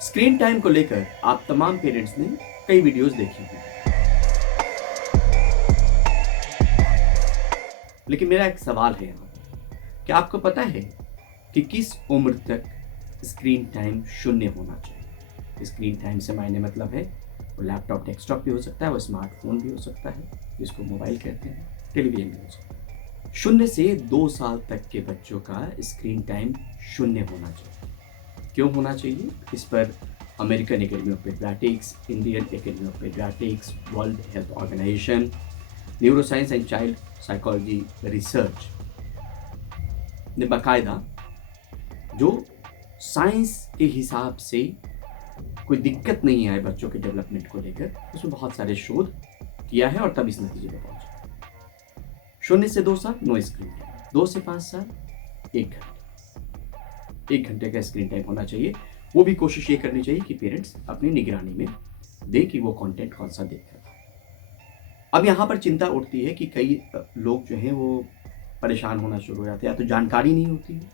Screen time को लेकर आप तमाम पेरेंट्स ने कई वीडियोस देखी हैं, लेकिन मेरा एक सवाल है यहाँ पर। क्या आपको पता है कि किस उम्र तक स्क्रीन टाइम शून्य होना चाहिए? स्क्रीन टाइम से मायने मतलब है वो लैपटॉप डेस्कटॉप भी हो सकता है, वो स्मार्टफोन भी हो सकता है जिसको मोबाइल कहते हैं, टेलीविजन भी हो सकता है। 0 से 2 साल तक के बच्चों का स्क्रीन टाइम शून्य होना चाहिए। क्यों होना चाहिए? इस पर American Academy of Pediatrics, Indian Academy of Pediatrics, World Health Organization, neuroscience and child psychology research ने बाकायदा जो साइंस के हिसाब से कोई दिक्कत नहीं आए बच्चों के डेवलपमेंट को लेकर, उसमें बहुत सारे शोध किया है और तब इस नतीजे पर पहुंचा। 0 से 2 साल नो स्क्रीन टाइम, 2 से 5 साल 1 घंटे का स्क्रीन टाइम होना चाहिए। वो भी कोशिश ये करनी चाहिए कि पेरेंट्स अपनी निगरानी में दें कि वो कंटेंट कौन सा देख रहा है। अब यहाँ पर चिंता उठती है कि कई लोग जो हैं वो परेशान होना शुरू हो जाते हैं, या तो जानकारी नहीं होती है,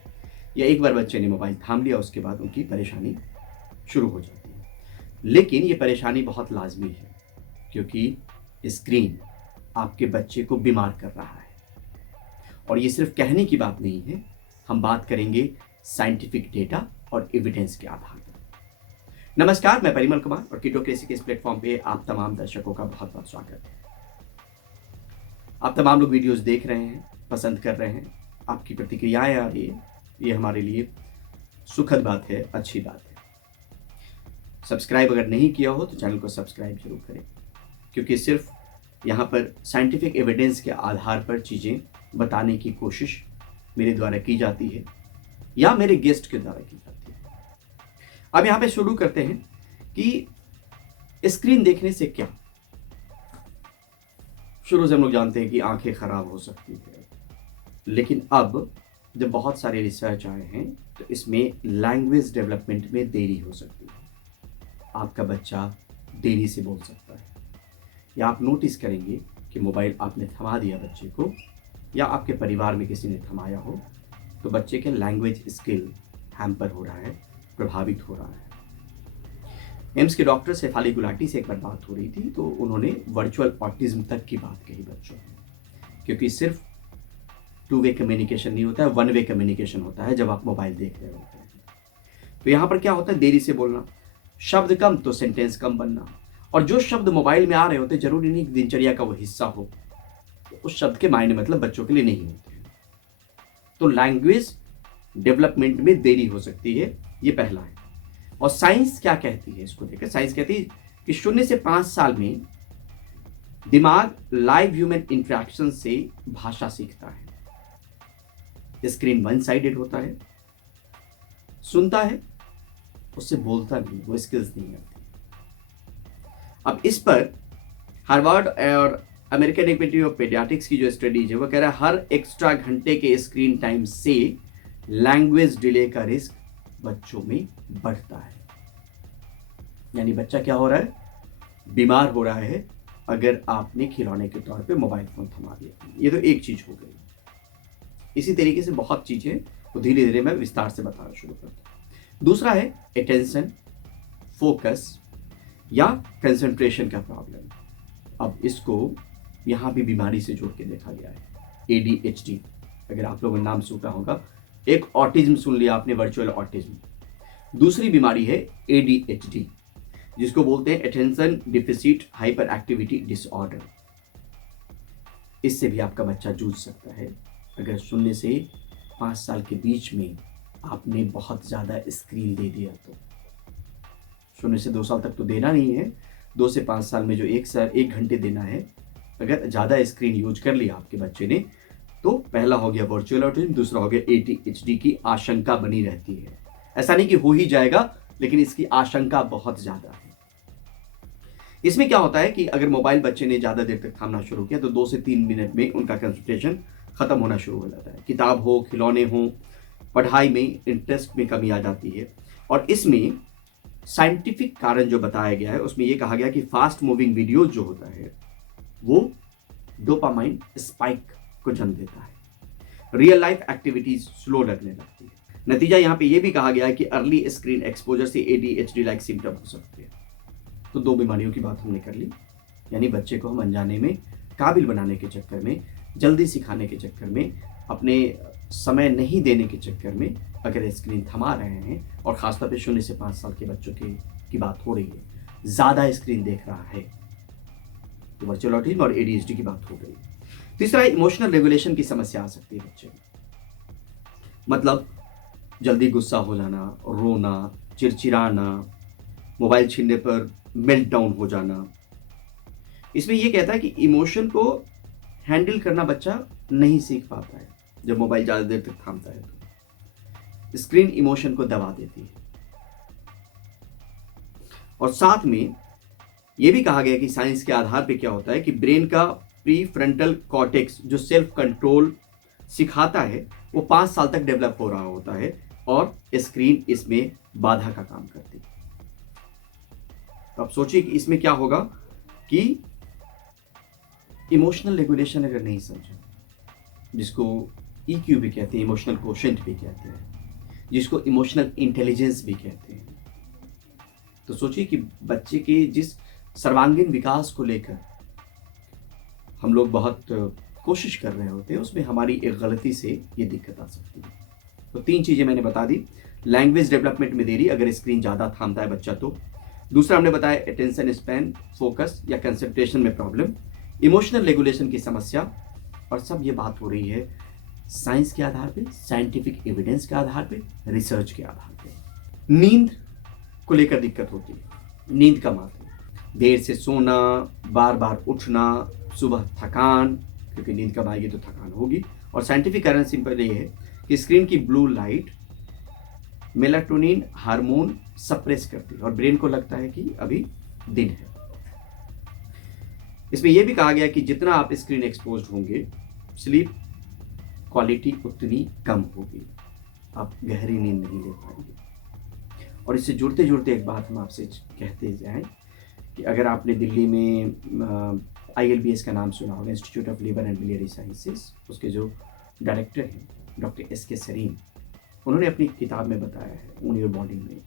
या एक बार बच्चे ने मोबाइल थाम लिया उसके बाद उनकी परेशानी शुरू हो जाती है। लेकिन ये परेशानी बहुत लाजमी है, क्योंकि स्क्रीन आपके बच्चे को बीमार कर रहा है। और ये सिर्फ कहने की बात नहीं है, हम बात करेंगे साइंटिफिक डेटा और एविडेंस के आधार पर। नमस्कार, मैं परिमल कुमार और किडोक्रेसी के इस प्लेटफॉर्म पे आप तमाम दर्शकों का बहुत बहुत स्वागत है। आप तमाम लोग वीडियोस देख रहे हैं, पसंद कर रहे हैं, आपकी प्रतिक्रियाएं आ रही है, ये हमारे लिए सुखद बात है, अच्छी बात है। सब्सक्राइब अगर नहीं किया हो तो चैनल को सब्सक्राइब जरूर करें, क्योंकि सिर्फ यहाँ पर साइंटिफिक एविडेंस के आधार पर चीज़ें बताने की कोशिश मेरे द्वारा की जाती है या मेरे गेस्ट के द्वारा की जाती है। अब यहाँ पे शुरू करते हैं कि स्क्रीन देखने से क्या। शुरू से हम लोग जानते हैं कि आंखें खराब हो सकती है, लेकिन अब जब बहुत सारे रिसर्च आए हैं तो इसमें लैंग्वेज डेवलपमेंट में देरी हो सकती है। आपका बच्चा देरी से बोल सकता है, या आप नोटिस करेंगे कि मोबाइल आपने थमा दिया बच्चे को, या आपके परिवार में किसी ने थमाया हो, तो बच्चे के लैंग्वेज स्किल हैम्पर हो रहा है, प्रभावित हो रहा है। एम्स के डॉक्टर शेफाली गुलाटी से एक बार बात हो रही थी, तो उन्होंने वर्चुअल ऑटिज्म तक की बात कही बच्चों में, क्योंकि सिर्फ 2 वे कम्युनिकेशन नहीं होता है, 1 वे कम्युनिकेशन होता है जब आप मोबाइल देख रहे होते हैं। तो यहाँ पर क्या होता है, देरी से बोलना, शब्द कम तो सेंटेंस कम बनना, और जो शब्द मोबाइल में आ रहे होते जरूरी नहीं कि दिनचर्या का वो हिस्सा हो, तो उस शब्द के मायने मतलब बच्चों के लिए नहीं होते। तो लैंग्वेज डेवलपमेंट में देरी हो सकती है, ये पहला है। और साइंस क्या कहती है इसको लेकर? साइंस कहती है कि 0 से 5 साल में दिमाग लाइव ह्यूमन इंटरेक्शन से भाषा सीखता है। स्क्रीन वन साइडेड होता है, सुनता है, उससे बोलता नहीं, वो स्किल्स नहीं आती। अब इस पर हार्वर्ड और अमेरिकन एकेडमी ऑफ पेडियाट्रिक्स की जो स्टडीज है वो कह रहा है हर एक्स्ट्रा घंटे के स्क्रीन टाइम से लैंग्वेज डिले का रिस्क बच्चों में बढ़ता है। यानी बच्चा क्या हो रहा है, बीमार हो रहा है अगर आपने खिलौने के तौर पे मोबाइल फोन थमा दिया। ये तो एक चीज हो गई। इसी तरीके से बहुत चीजें तो धीरे धीरे मैं विस्तार से बताना शुरू करता हूँ। दूसरा है अटेंशन, फोकस या कंसंट्रेशन का प्रॉब्लम। अब इसको यहाँ भी बीमारी से जोड़ के देखा गया है, ADHD। अगर आप लोगों ने नाम सुना होगा, एक ऑटिज्म सुन लिया आपने, वर्चुअल ऑटिज्म। दूसरी बीमारी है ADHD, जिसको बोलते हैं attention deficit hyper activity disorder. इससे भी आपका बच्चा जूझ सकता है अगर 0 से 5 साल के बीच में आपने बहुत ज़्यादा स्क्रीन दे दिया तो। 0 से 2 साल तक तो देना नहीं है, 2 से 5 साल में जो 1 घंटे देना है, अगर ज़्यादा स्क्रीन यूज कर लिया आपके बच्चे ने, तो पहला हो गया वर्चुअल ऑटिज्म, दूसरा हो गया ADHD की आशंका बनी रहती है। ऐसा नहीं कि हो ही जाएगा, लेकिन इसकी आशंका बहुत ज़्यादा है। इसमें क्या होता है कि अगर मोबाइल बच्चे ने ज़्यादा देर तक थामना शुरू किया तो 2 से 3 मिनट में उनका कंसंट्रेशन खत्म होना शुरू हो जाता है। किताब हो, खिलौने हो, पढ़ाई में इंटरेस्ट में कमी आ जाती है। और इसमें साइंटिफिक कारण जो बताया गया है उसमें यह कहा गया कि फास्ट मूविंग वीडियोज जो होता है वो डोपामाइन स्पाइक को जन्म देता है, रियल लाइफ एक्टिविटीज स्लो लगने लगती है। नतीजा यहाँ पे ये भी कहा गया है कि अर्ली स्क्रीन एक्सपोजर से ADHD लाइक सिम्टम हो सकते हैं। तो दो बीमारियों की बात हमने कर ली, यानी बच्चे को हम अनजाने में काबिल बनाने के चक्कर में, जल्दी सिखाने के चक्कर में, अपने समय नहीं देने के चक्कर में अगर स्क्रीन थमा रहे हैं, और ख़ासतौर पे 0 से 5 साल के बच्चों की बात हो रही है, ज़्यादा स्क्रीन देख रहा है, तो वर्चुअल ऑटिज्म और ADHD की बात हो गई। तीसरा, इमोशनल रेगुलेशन की समस्या आ सकती है बच्चे में, मतलब जल्दी गुस्सा हो जाना, रोना, चिड़चिड़ाना, मोबाइल छीनने पर मेल्ट डाउन हो जाना। इसमें ये कहता है कि इमोशन को हैंडल करना बच्चा नहीं सीख पाता है जब मोबाइल ज़्यादा देर तक थामता है, तो स्क्रीन इमोशन को दबा देती है। और साथ में यह भी कहा गया कि साइंस के आधार पे क्या होता है कि ब्रेन का प्री फ्रंटल कॉर्टेक्स जो सेल्फ कंट्रोल सिखाता है, वो 5 साल तक डेवलप हो रहा होता है, और स्क्रीन इसमें बाधा का काम करती है। तो आप सोचिए कि इसमें क्या होगा कि इमोशनल रेगुलेशन अगर नहीं समझा, जिसको EQ भी कहते हैं, इमोशनल कोशेंट भी कहते हैं, जिसको इमोशनल इंटेलिजेंस भी कहते हैं, तो सोचिए कि बच्चे के जिस सर्वांगीण विकास को लेकर हम लोग बहुत कोशिश कर रहे होते हैं, उसमें हमारी एक गलती से ये दिक्कत आ सकती है। तो 3 चीज़ें मैंने बता दी। लैंग्वेज डेवलपमेंट में देरी अगर स्क्रीन ज़्यादा थामता है बच्चा तो। दूसरा हमने बताया अटेंशन स्पैन, फोकस या कंसंट्रेशन में प्रॉब्लम, इमोशनल रेगुलेशन की समस्या, और सब ये बात हो रही है साइंस के आधार पे, साइंटिफिक एविडेंस के आधार पे, रिसर्च के आधार पे। नींद को लेकर दिक्कत होती है, नींद कम आती है, देर से सोना, बार बार उठना, सुबह थकान, क्योंकि नींद कम आएगी तो थकान होगी। और साइंटिफिक कारण सिंपल ये है कि स्क्रीन की blue light melatonin hormone suppress करती है और ब्रेन को लगता है कि अभी दिन है। इसमें यह भी कहा गया कि जितना आप स्क्रीन एक्सपोज्ड होंगे, स्लीप क्वालिटी उतनी कम होगी, आप गहरी नींद नहीं ले पाएंगे। और इससे जुड़ते जुड़ते एक बात हम आपसे कहते जाएं कि अगर आपने दिल्ली में ILBS का नाम सुना होगा, institute of liver and biliary sciences, उसके जो डायरेक्टर हैं डॉक्टर SK सरीन, उन्होंने अपनी किताब में बताया है ऑन योर बॉडी में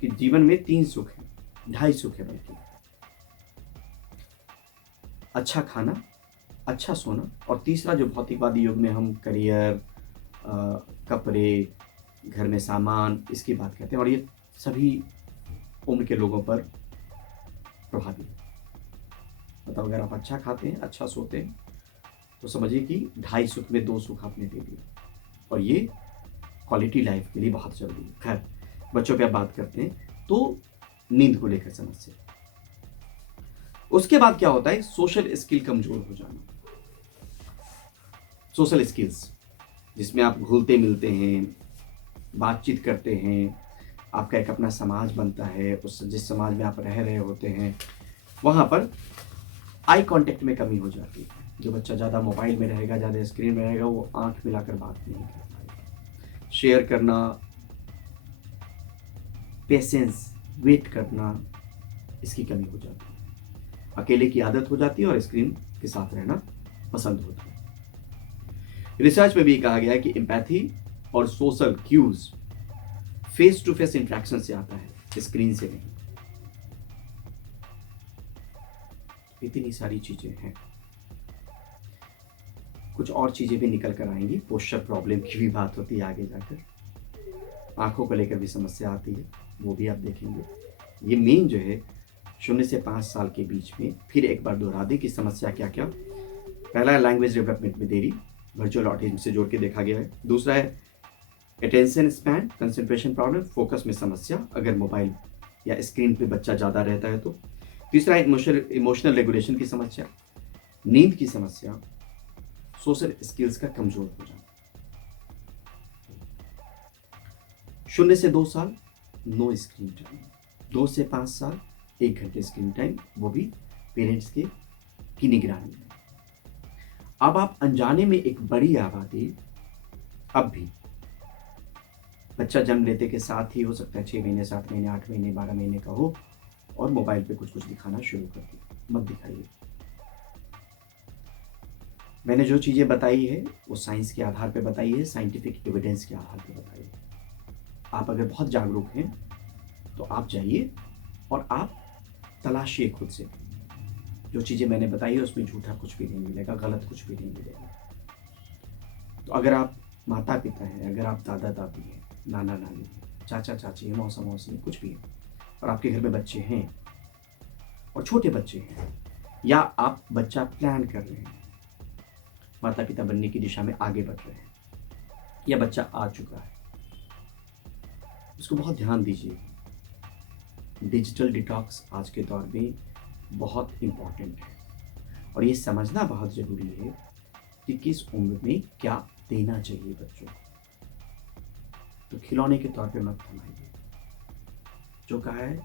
कि जीवन में 3 सुख हैं, 2.5 सुख है बल्कि, अच्छा खाना, अच्छा सोना, और तीसरा जो भौतिकवादी युग में हम करियर, कपड़े, घर में सामान, इसकी बात करते हैं, और ये सभी उम्र के लोगों पर प्रभावी है। मतलब अगर आप अच्छा खाते हैं, अच्छा सोते हैं, तो समझिए कि 2.5 सुख में 2 सुख आपने ले लिए, और ये क्वालिटी लाइफ के लिए बहुत जरूरी है। खैर, बच्चों पे आप बात करते हैं तो नींद को लेकर समस्या। उसके बाद क्या होता है, सोशल स्किल कमजोर हो जाना। सोशल स्किल्स जिसमें आप घुलते मिलते हैं, बातचीत करते हैं, आपका एक अपना समाज बनता है, उस जिस समाज में आप रह रहे होते हैं, वहाँ पर आई कांटेक्ट में कमी हो जाती है। जो बच्चा ज़्यादा मोबाइल में रहेगा, ज़्यादा स्क्रीन में रहेगा, वो आंख मिलाकर बात नहीं कर पाएगा। शेयर करना, पेशेंस, वेट करना, इसकी कमी हो जाती है। अकेले की आदत हो जाती है और स्क्रीन के साथ रहना पसंद होता है। रिसर्च में भी कहा गया है कि एम्पैथी और social cues face to face interaction से आता है, स्क्रीन से नहीं। इतनी सारी चीजें हैं, कुछ और चीजें भी निकल कर आएंगी। पोस्चर प्रॉब्लम की भी बात होती है आगे जाकर, आंखों को लेकर भी समस्या आती है, वो भी आप देखेंगे। ये मेन जो है 0 से 5 साल के बीच में, फिर एक बार दोहरा दें कि समस्या क्या क्या। पहला, लैंग्वेज डेवलपमेंट में देरी, वर्चुअल ऑटिज्म से जोड़ के देखा गया है। दूसरा है attention span, concentration problem, focus में समस्या अगर मोबाइल या स्क्रीन पे बच्चा ज़्यादा रहता है तो। तीसरा है इमोशनल रेगुलेशन की समस्या, नींद की समस्या, सोशल स्किल्स का कमजोर हो जाना। 0 से 2 साल नो स्क्रीन टाइम, 2 से 5 साल 1 घंटे स्क्रीन टाइम, वो भी पेरेंट्स की निगरानी में। अब आप अनजाने में एक बड़ी आबादी, अब भी बच्चा जन्म लेते के साथ ही हो सकता है 6 महीने, 7 महीने, 8 महीने, 12 महीने का हो, और मोबाइल पे कुछ कुछ दिखाना शुरू कर दिया। मत दिखाइए। मैंने जो चीज़ें बताई है वो साइंस के आधार पे बताई है, साइंटिफिक एविडेंस के आधार पे बताई है। आप अगर बहुत जागरूक हैं तो आप जाइए और आप तलाशिए खुद से। जो चीज़ें मैंने बताई है उसमें झूठा कुछ भी नहीं मिलेगा, गलत कुछ भी नहीं मिलेगा। तो अगर आप माता पिता हैं, अगर आप दादा दादी हैं, नाना नानी हैं, चाचा चाची हैं, मौसा मौसी हैं, कुछ भी हैं, और आपके घर में बच्चे हैं और छोटे बच्चे हैं, या आप बच्चा प्लान कर रहे हैं, माता पिता बनने की दिशा में आगे बढ़ रहे हैं, या बच्चा आ चुका है, उसको बहुत ध्यान दीजिए। डिजिटल डिटॉक्स आज के दौर में बहुत इम्पॉर्टेंट है, और ये समझना बहुत ज़रूरी है कि किस उम्र में क्या देना चाहिए बच्चों को। तो खिलौने के तौर पे मत थमाइए। जो कहा है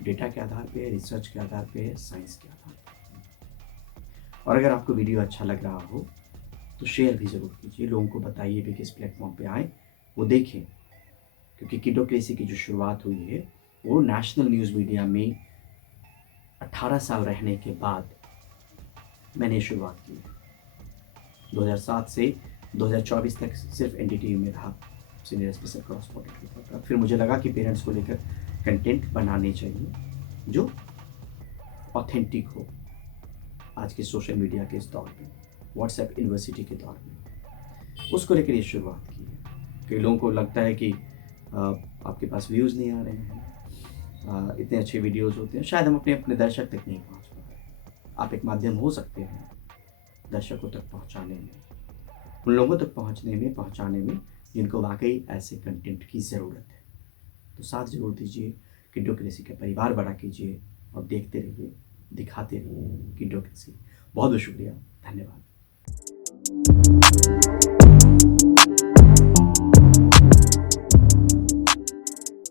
डेटा के आधार पे है, रिसर्च के आधार पे है, साइंस के आधार पे है। और अगर आपको वीडियो अच्छा लग रहा हो तो शेयर भी ज़रूर कीजिए, लोगों को बताइए भी किस प्लेटफॉर्म पे आए वो देखें, क्योंकि किडोक्रेसी की जो शुरुआत हुई है वो नेशनल न्यूज़ मीडिया में 18 साल रहने के बाद मैंने शुरुआत की है। 2007 से 2024 तक सिर्फ एनडीटीवी में रहा, सीनियर स्पेशल कॉरेस्पॉन्डेंट होता था। फिर मुझे लगा कि पेरेंट्स को लेकर कंटेंट बनाने चाहिए जो ऑथेंटिक हो। आज के सोशल मीडिया के इस दौर में, व्हाट्सएप यूनिवर्सिटी के दौर में, उसको लेकर ये शुरुआत की है। कई लोगों को लगता है कि आपके पास व्यूज़ नहीं आ रहे हैं, इतने अच्छे वीडियोज़ होते हैं, शायद हम अपने अपने दर्शक तक नहीं पहुँच पा रहे। आप एक माध्यम हो सकते हैं दर्शकों तक पहुँचाने में, उन लोगों तक पहुँचाने में जिनको वाकई ऐसे कंटेंट की ज़रूरत है। तो साथ ज़रूर दीजिए, किडोक्रेसी का परिवार बड़ा कीजिए और देखते रहिए, दिखाते रहिए किडोक्रेसी। बहुत बहुत शुक्रिया, धन्यवाद।